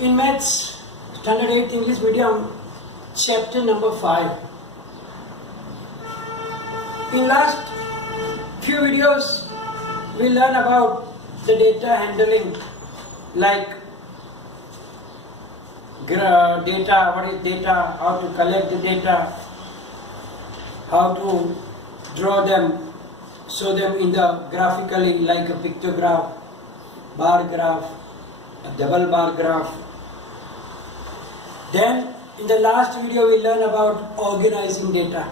In Maths Standard 8 English Medium, chapter number 5. In last few videos, we learn about the data handling, like data, what is data, how to collect the data, how to draw them, show them in the graphically like a pictograph, bar graph, a double bar graph. Then in the last video we learn about organizing data,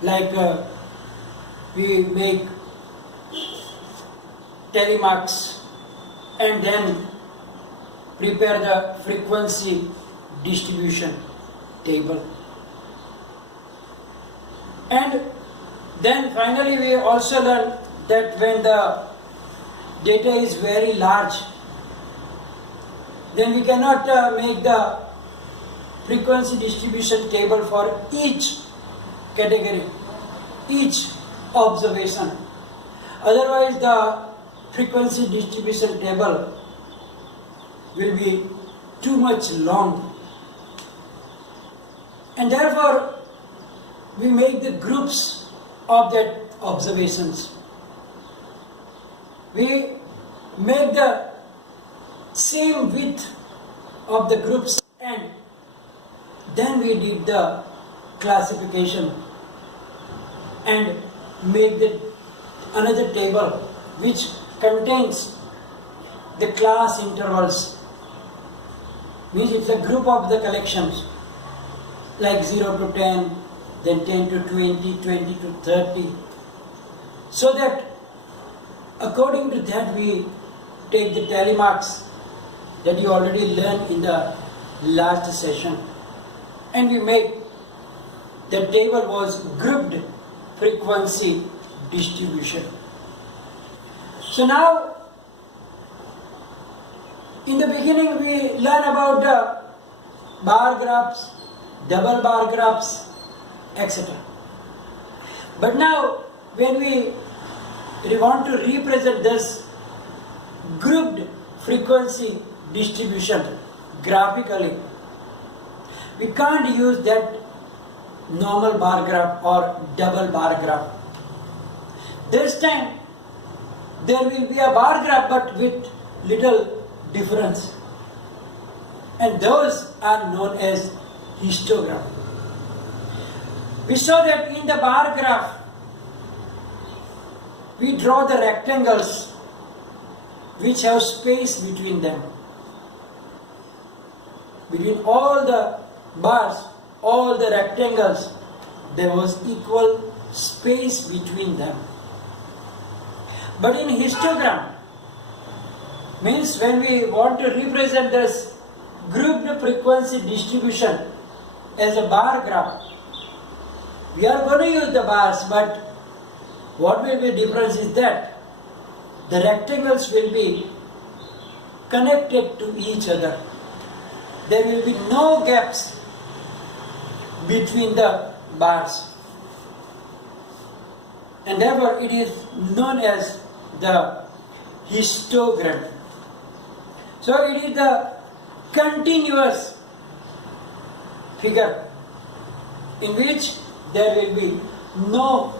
like we make tally marks and then prepare the frequency distribution table. And then finally we also learn that when the data is very large, then we cannot make the frequency distribution table for each category, each observation. Otherwise the frequency distribution table will be too much long. And therefore we make the groups of that observations. We make the same width of the groups and then we did the classification and make another table which contains the class intervals. Means it's a group of the collections like 0 to 10, then 10 to 20, 20 to 30. So that according to that we take the tally marks that you already learned in the last session, and we make the table was grouped frequency distribution. So now in the beginning we learn about the bar graphs, double bar graphs, etc. But now when we want to represent this grouped frequency distribution graphically, we can't use that normal bar graph or double bar graph. This time there will be a bar graph but with little difference, and those are known as histogram. We saw that in the bar graph we draw the rectangles which have space between them. Between all the bars, all the rectangles, there was equal space between them. But in histogram, means when we want to represent this grouped frequency distribution as a bar graph, we are going to use the bars, but what will be difference is that the rectangles will be connected to each other. There will be no gaps between the bars, and therefore it is known as the histogram. So it is the continuous figure in which there will be no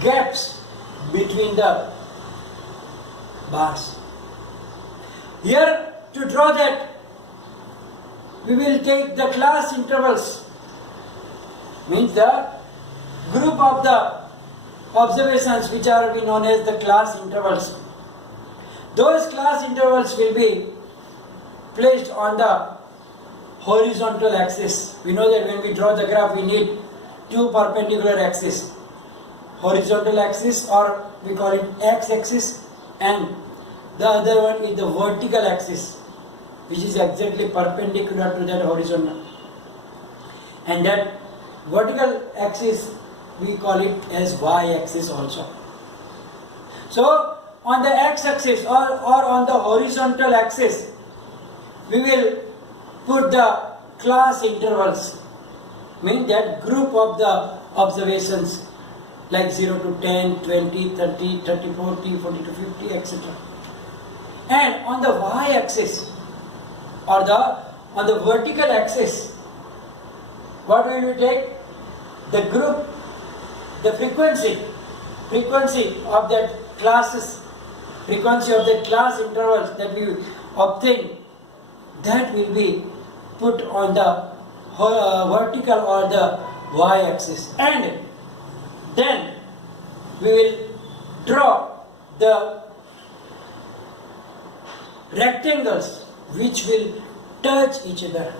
gaps between the bars. Here to draw that, we will take the class intervals, means the group of the observations which are known as the class intervals. Those class intervals will be placed on the horizontal axis. We know that when we draw the graph we need two perpendicular axes, horizontal axis, or we call it x-axis, and the other one is the vertical axis, which is exactly perpendicular to that horizontal. And that vertical axis we call it as y-axis also. So on the x-axis or on the horizontal axis we will put the class intervals, mean that group of the observations like 0 to 10, 20, 30, 30, 40, 40 to 50, etc. And on the y-axis or on the vertical axis, what will you take? The group, the frequency of that classes, frequency of the class intervals that we obtain, that will be put on the vertical or the y-axis. And then we will draw the rectangles which will touch each other.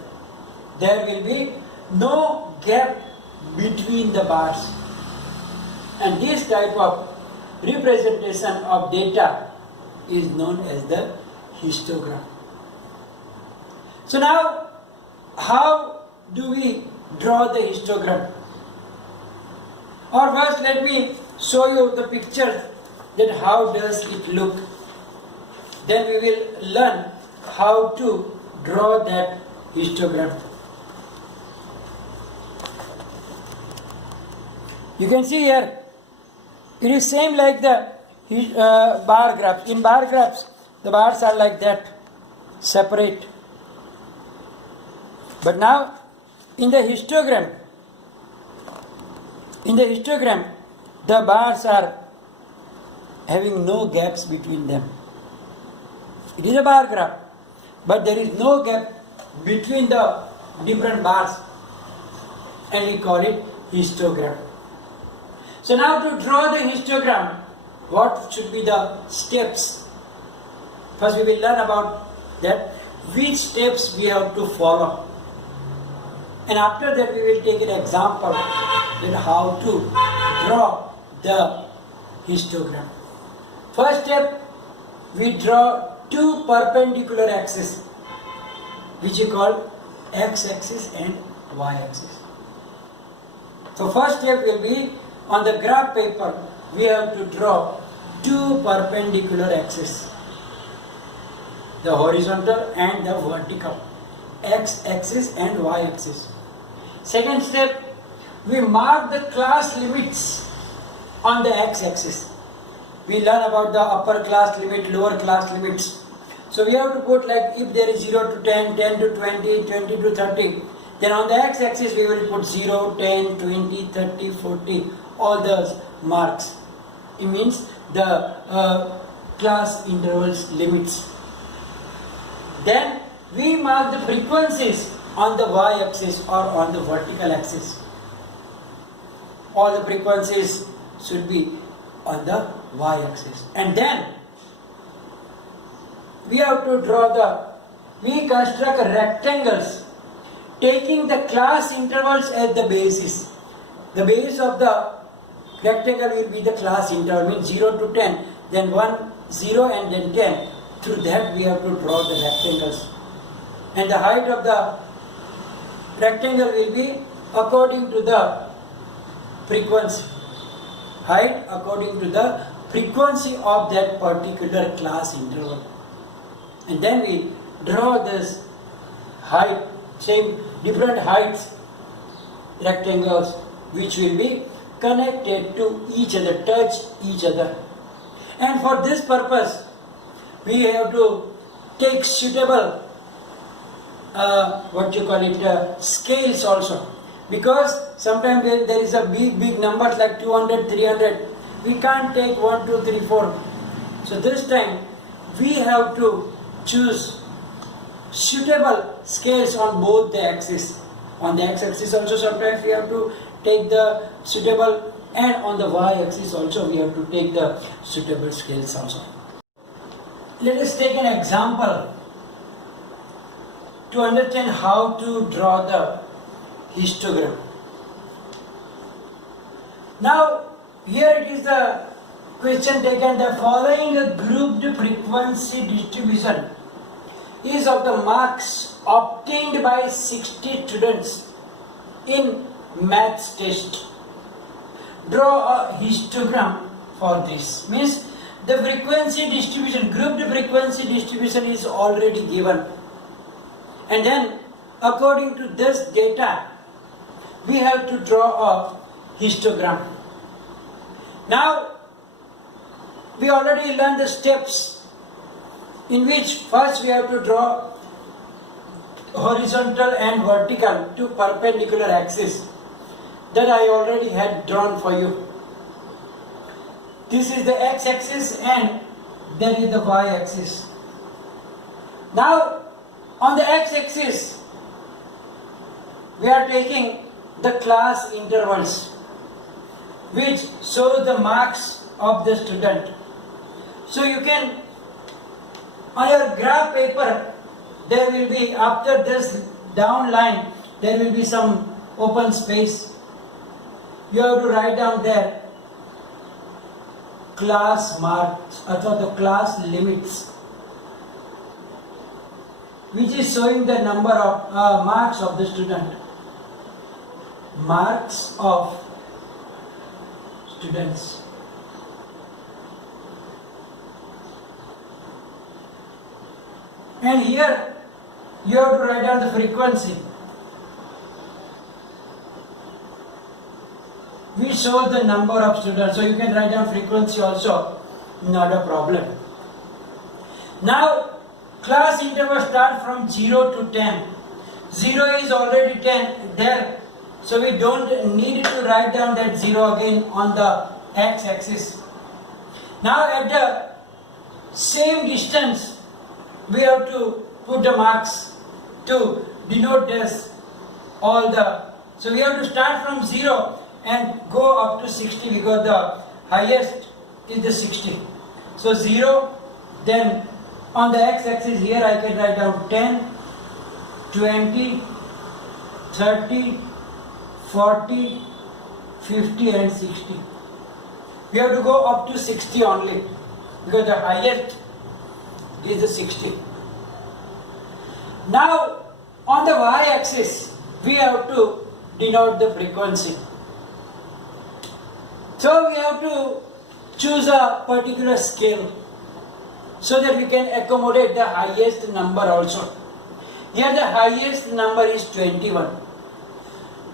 There will be no gap between the bars. And this type of representation of data is known as the histogram. So now, how do we draw the histogram? Or first let me show you the picture that how does it look. Then we will learn how to draw that histogram. You can see here, it is same like the bar graphs. In bar graphs, the bars are like that, separate. But now, in the histogram, the bars are having no gaps between them. It is a bar graph, but there is no gap between the different bars, and we call it histogram. So now to draw the histogram, what should be the steps? First we will learn about that, which steps we have to follow. And after that we will take an example that how to draw the histogram. First step, we draw two perpendicular axes, which we call x-axis and y-axis. So first step will be, on the graph paper, we have to draw two perpendicular axes, the horizontal and the vertical, x-axis and y-axis. Second step, we mark the class limits on the x-axis. We learn about the upper class limit, lower class limits. So we have to put, like, if there is 0 to 10, 10 to 20, 20 to 30, then on the x-axis we will put 0, 10, 20, 30, 40, all those marks. It means the class intervals limits. Then we mark the frequencies on the y-axis or on the vertical axis. All the frequencies should be on the y-axis. And then we have to we construct rectangles taking the class intervals as the basis. The base of the rectangle will be the class interval, means 0 to 10, then 1, 0 and then 10. Through that we have to draw the rectangles. And the height of the rectangle will be according to the frequency. Height according to the frequency of that particular class interval. And then we draw this height, same different heights rectangles, which will be connected to each other, touch each other. And for this purpose, we have to take suitable scales also. Because sometimes there is a big numbers like 200, 300. We can't take 1, 2, 3, 4. So this time we have to choose suitable scales on both the axes. On the x-axis also sometimes we have to take the suitable, and on the y-axis also we have to take the suitable scales also. Let us take an example to understand how to draw the histogram. Now here it is the question taken, the following grouped frequency distribution is of the marks obtained by 60 students in maths test. Draw a histogram for this. Means the frequency distribution, grouped frequency distribution is already given. And then according to this data, we have to draw a histogram. Now, we already learned the steps in which first we have to draw horizontal and vertical to perpendicular axis that I already had drawn for you. This is the x-axis and that is the y-axis. Now on the x-axis we are taking the class intervals which show the marks of the student. So you can, on your graph paper, there will be, after this down line, there will be some open space. You have to write down there class marks or the class limits, which is showing the number of marks of the student. Marks of students. And here you have to write down the frequency. We show the number of students, so you can write down frequency also, not a problem. Now class interval start from 0 to 10. 0 is already 10 there, so we don't need to write down that 0 again on the x-axis. Now at the same distance we have to put the marks to denote this all the, so we have to start from 0 and go up to 60 because the highest is the 60. So 0, then on the x-axis here I can write down 10, 20, 30, 40, 50 and 60. We have to go up to 60 only because the highest is the 60. Now on the y-axis we have to denote the frequency. So we have to choose a particular scale so that we can accommodate the highest number also. Here the highest number is 21.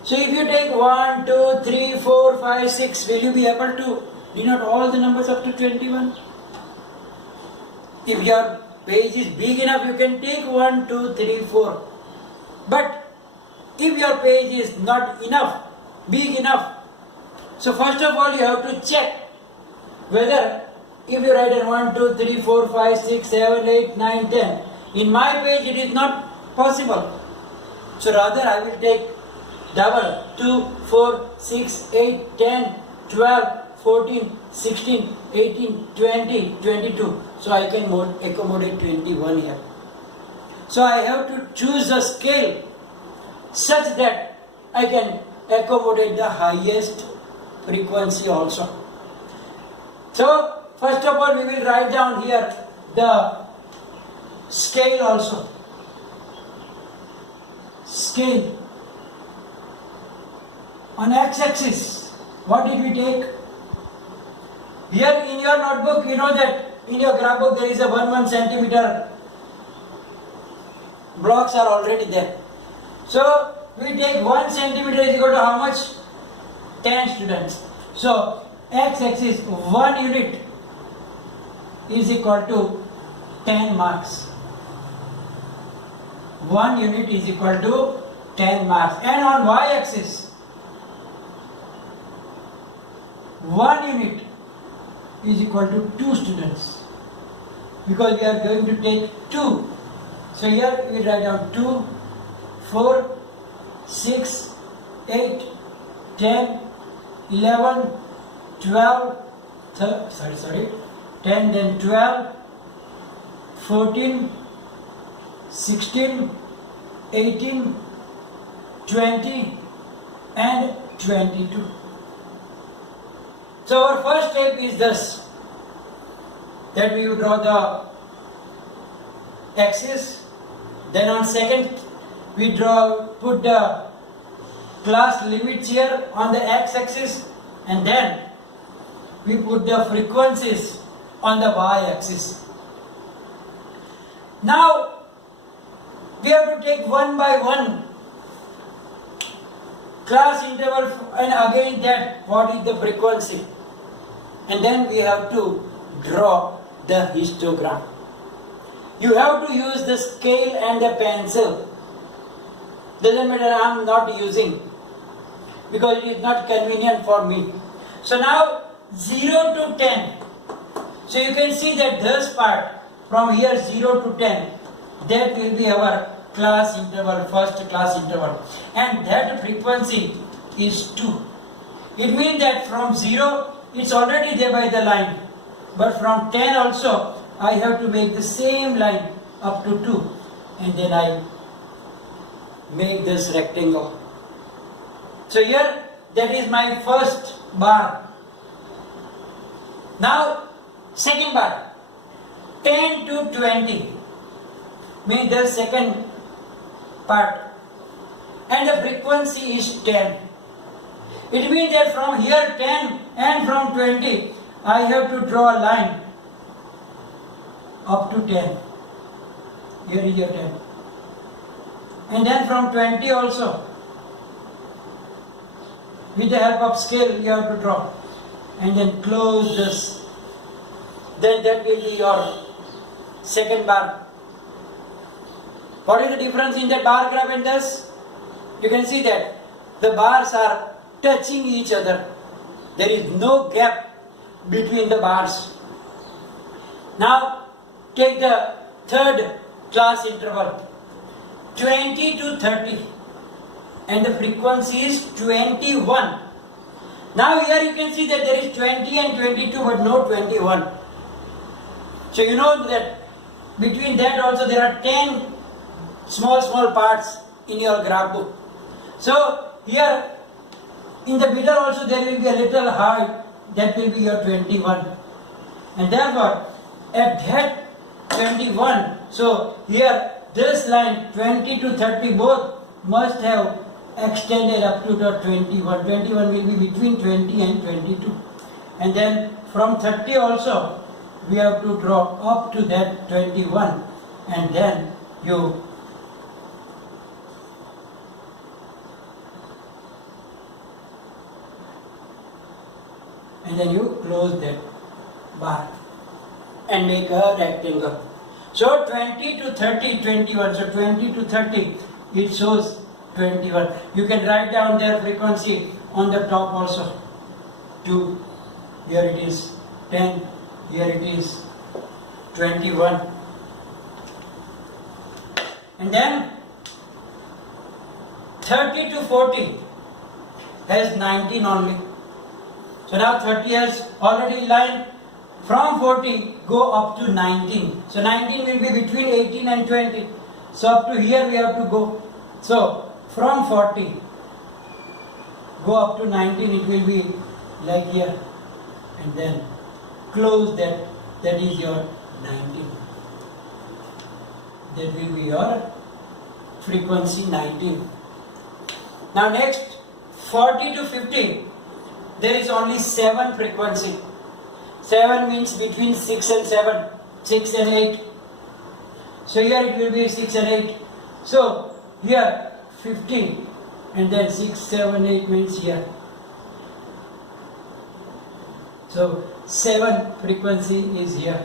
So if you take 1, 2, 3, 4, 5, 6, will you be able to denote all the numbers up to 21? If your page is big enough, you can take 1, 2, 3, 4. But if your page is not enough, big enough, so first of all you have to check whether if you write in 1, 2, 3, 4, 5, 6, 7, 8, 9, 10, in my page it is not possible. So rather I will take double 2, 4, 6, 8, 10, 12, 14, 16, 18, 20, 22. So I can accommodate 21 here. So I have to choose a scale such that I can accommodate the highest frequency also. So first of all we will write down here the scale also. Scale. On x-axis, what did we take? Here in your notebook, you know that in your graph book there is a 1 centimeter blocks are already there. So we take 1 centimeter is equal to how much? 10 students. So x-axis 1 unit is equal to 10 marks. 1 unit is equal to 10 marks. And on y-axis 1 unit is equal to 2 students because we are going to take 2. So here we write down 2, 4, 6, 8, 10, 11, 12, 10, then 12, 14, 16, 18, 20 and 22. So our first step is this, that we will draw the axis, then on second we put the class limits here on the x-axis, and then we put the frequencies on the y-axis. Now we have to take one by one class interval and again that what is the frequency, and then we have to draw the histogram. you have to use the scale and the pencil. Doesn't matter, I am not using because it is not convenient for me. So now 0 to 10. So you can see that this part from here 0 to 10, that will be our class interval, first class interval, and that frequency is 2. It means that from 0 it's already there by the line, but from 10 also I have to make the same line up to 2, and then I make this rectangle. So here that is my first bar. Now second bar, 10 to 20 means the second part, and the frequency is 10. It means that from here 10 and from 20 I have to draw a line up to 10. Here is your 10. And then from 20 also, with the help of scale you have to draw, and then close this. Then that will be your second bar. What is the difference in that bar graph and this? You can see that the bars are touching each other. There is no gap between the bars. Now take the third class interval, 20 to 30, and the frequency is 21. Now here you can see that there is 20 and 22 but no 21. So you know that between that also there are 10 small parts in your graph book. So here in the middle also there will be a little height, that will be your 21. And therefore at that 21, so here this line 20 to 30 both must have extended up to the 21. 21 will be between 20 and 22. And then from 30 also we have to draw up to that 21, and then you close that bar and make a rectangle. So 20 to 30, 21. So 20 to 30, it shows 21. You can write down their frequency on the top also. 2, here it is 10, here it is 21. And then 30 to 40 has 19 only. So now 30 has already line. From 40 go up to 19. So 19 will be between 18 and 20. So up to here we have to go. So from 40 go up to 19, it will be like here, and then close that. That is your 19. That will be your frequency 19. Now next 40 to 50, there is only 7 frequency. 7 means between 6 and 7, 6 and 8. So here it will be 6 and 8. So here 50, and then 6, 7, 8 means here. So 7 frequency is here.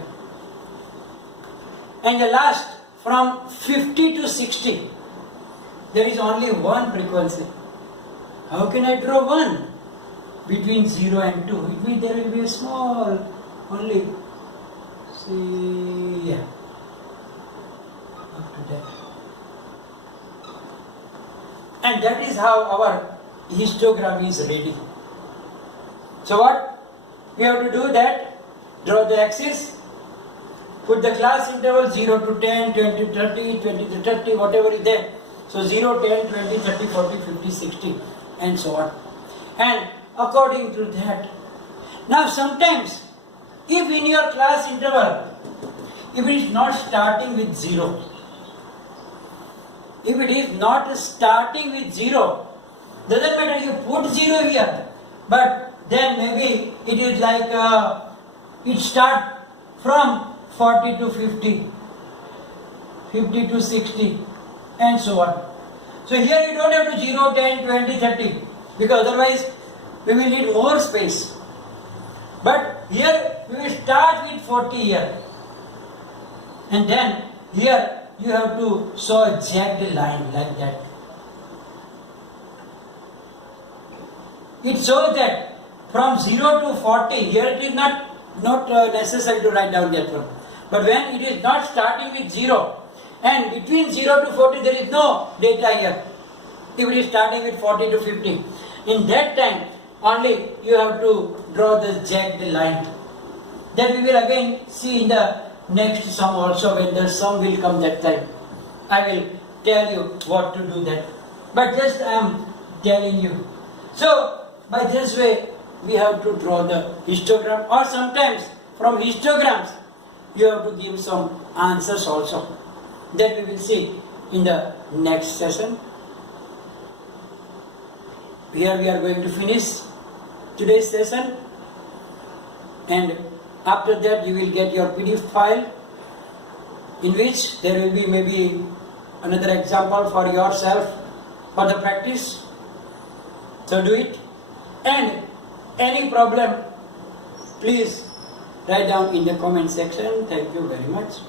And the last, from 50 to 60, there is only 1 frequency. How can I draw 1? Between 0 and 2. It means there will be a small, only, see, yeah, up to that. And that is how our histogram is ready. So what we have to do that, draw the axis, put the class interval 0 to 10, 20 to 30, 20 to 30, whatever is there. So 0, 10, 20, 30, 40, 50, 60 and so on. And according to that, now sometimes if in your class interval, if it is not starting with 0, if it is not starting with 0, doesn't matter you put 0 here, but then maybe it is like it start from 40 to 50, 50 to 60 and so on. So here you don't have to 0, 10, 20, 30 because otherwise we will need more space. But here we will start with 40 here, and then here you have to show a jagged line like that. It shows that from 0 to 40, here it is not necessary to write down that one. But when it is not starting with 0, and between 0 to 40 there is no data here. If it is starting with 40 to 50, in that time only you have to draw the jagged line. That we will again see in the next sum also, when the sum will come that time. I will tell you what to do that. But just I am telling you. So by this way we have to draw the histogram, or sometimes from histograms you have to give some answers also. That we will see in the next session. Here we are going to finish today's session, and after that you will get your PDF file, in which there will be maybe another example for yourself for the practice. So do it, and any problem please write down in the comment section. Thank you very much.